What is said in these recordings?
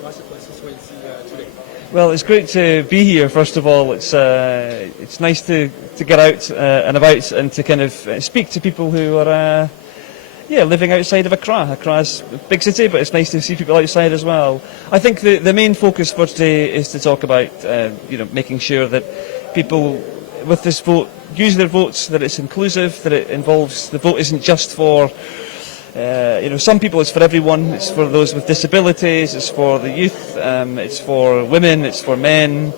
什么是本次所以是today? Well, it's great to be here. First of all, it's nice to get out and about and to kind of speak to people who are living outside of Accra. Accra's a big city, but it's nice to see people outside as well. I think the main focus for today is to talk about making sure that people with this vote use their votes, that it's inclusive, that it involves the vote isn't just for some people, it's for everyone. It's for those with disabilities, it's for the youth, it's for women, it's for men.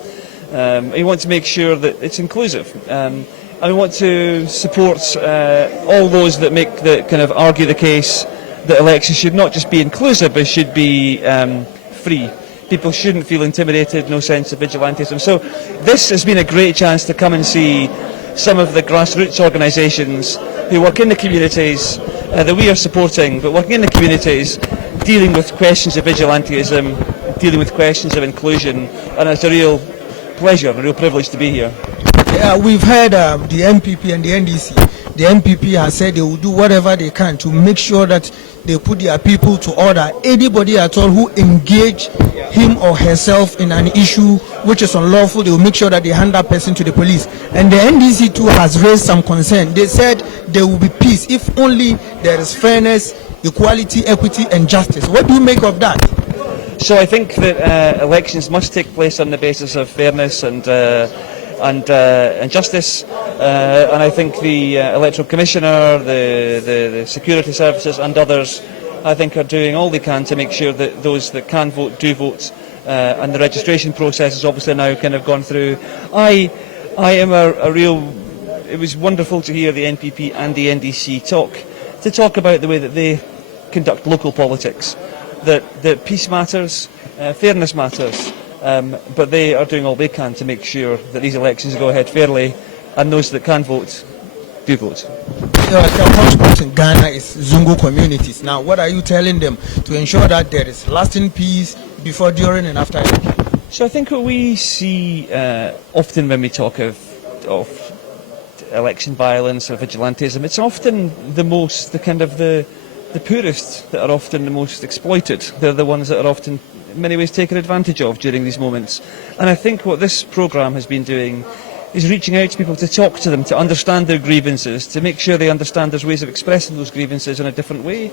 We want to make sure that it's inclusive. And we want to support all those that argue the case that elections should not just be inclusive, but should be free. People shouldn't feel intimidated, no sense of vigilantism. So this has been a great chance to come and see some of the grassroots organisations who work in the communities that we are supporting, but working in the communities, dealing with questions of vigilantism, dealing with questions of inclusion, and it's a real pleasure, a real privilege to be here. Yeah, we've heard the MPP and the NDC. The MPP has said they will do whatever they can to make sure that they put their people to order. Anybody at all who engage him or herself in an issue which is unlawful, they will make sure that they hand that person to the police. And the NDC too has raised some concern. They said there will be peace if only there is fairness, equality, equity and justice. What do you make of that? So I think that elections must take place on the basis of fairness and justice, and I think the Electoral Commissioner, the security services and others, I think, are doing all they can to make sure that those that can vote do vote, and the registration process has obviously now kind of gone through. I am it was wonderful to hear the NPP and the NDC talk about the way that they conduct local politics, that peace matters, fairness matters. But they are doing all they can to make sure that these elections go ahead fairly, and those that can vote do vote. The hotspot in Ghana is Zungu communities. Now, what are you telling them to ensure that there is lasting peace before, during, and after election? So I think what we see often when we talk of election violence or vigilantism, it's often the poorest that are often the most exploited. They're the ones that are often in many ways taken advantage of during these moments. And I think what this programme has been doing is reaching out to people to talk to them, to understand their grievances, to make sure they understand there's ways of expressing those grievances in a different way,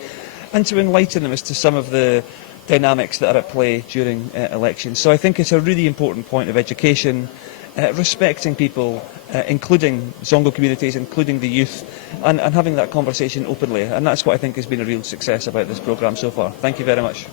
and to enlighten them as to some of the dynamics that are at play during elections. So I think it's a really important point of education, respecting people, including Zongo communities, including the youth, and having that conversation openly. And that's what I think has been a real success about this programme so far. Thank you very much.